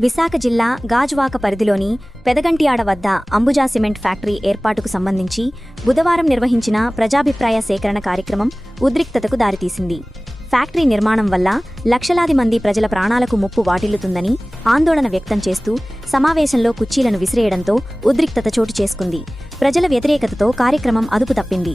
విశాఖ జిల్లా గాజువాక పరిధిలోని పెదగంటియాడ వద్ద అంబుజా సిమెంట్ ఫ్యాక్టరీ ఏర్పాటుకు సంబంధించి బుధవారం నిర్వహించిన ప్రజాభిప్రాయ సేకరణ కార్యక్రమం ఉద్రిక్తతకు దారితీసింది. ఫ్యాక్టరీ నిర్మాణం వల్ల లక్షలాది మంది ప్రజల ప్రాణాలకు ముప్పు వాటిల్లుతుందని ఆందోళన వ్యక్తం చేస్తూ సమావేశంలో కుర్చీలను విసిరేయడంతో ఉద్రిక్తత చోటు చేసుకుంది. ప్రజల వ్యతిరేకతతో కార్యక్రమం అదుపు తప్పింది.